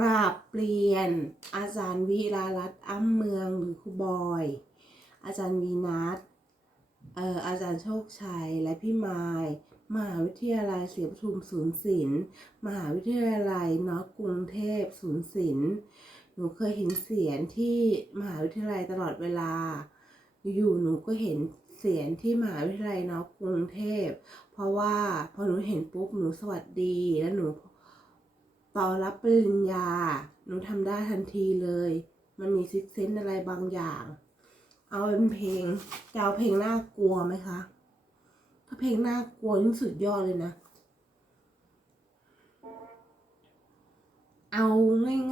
ราบเปลี่ยน อาจารย์วิรารัตน์อ้ำเมืองหรือครูบอย อาจารย์วีนัทเอ่ออาจารย์โชคชัยและพี่มายมหาวิทยาลัยศรียปทุมศูนย์ศิลป์มหาวิทยาลัยนอกกรุงเทพศูนย์ศิลป์หนูเคยเห็นเสียงที่มหาวิทยาลัยตลอดเวลา อยู่หนูก็เห็นเสียงที่มหาวิทยาลัยนอกกรุงเทพ เพราะว่าพอหนูเห็นปุ๊บหนูสวัสดีแล้วหนู ตอรับปริญญา หนูทำได้ทันทีเลย มันมีซิกเซนอะไรบางอย่าง เอาเป็นเพลงจะเอาเพลงน่ากลัวไหมคะ ถ้าเพลงน่ากลัวยิ่งสุดยอดเลยนะ เอา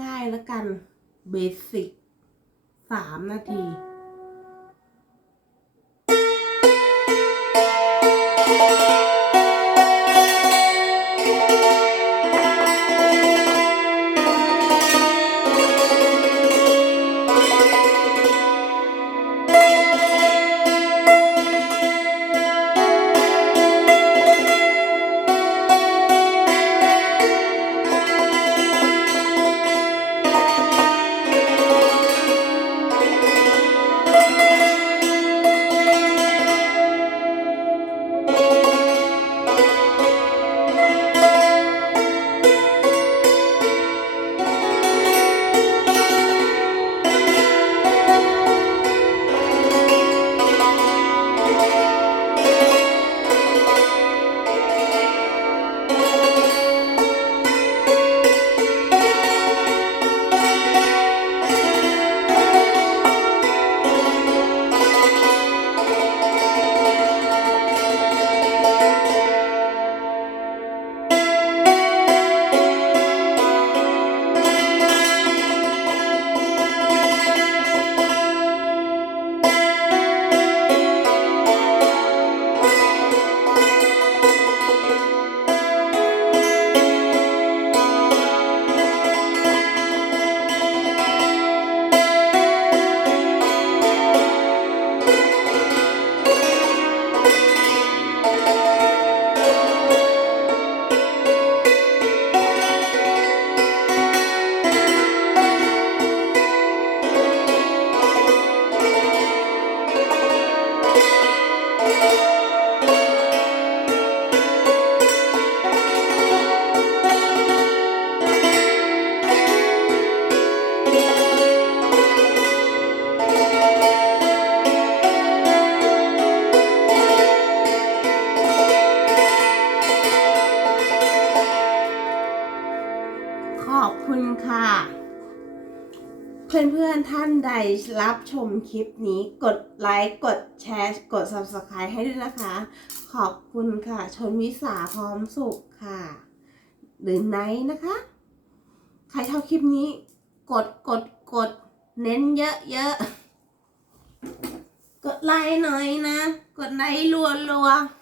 ง่ายๆแล้วกัน เบสิกสามนาที ค่ะ เพื่อนๆท่านใดรับชมคลิปนี้กดไลค์กดแชร์กด subscribe ให้ด้วยนะคะ ขอบคุณค่ะ ชนวิสาพร้อมสุขค่ะ หรือไนท์นะคะ ใครชอบคลิปนี้ กดกดกดเน้นเยอะๆกดไลค์หน่อยนะ กดไลค์รัวๆ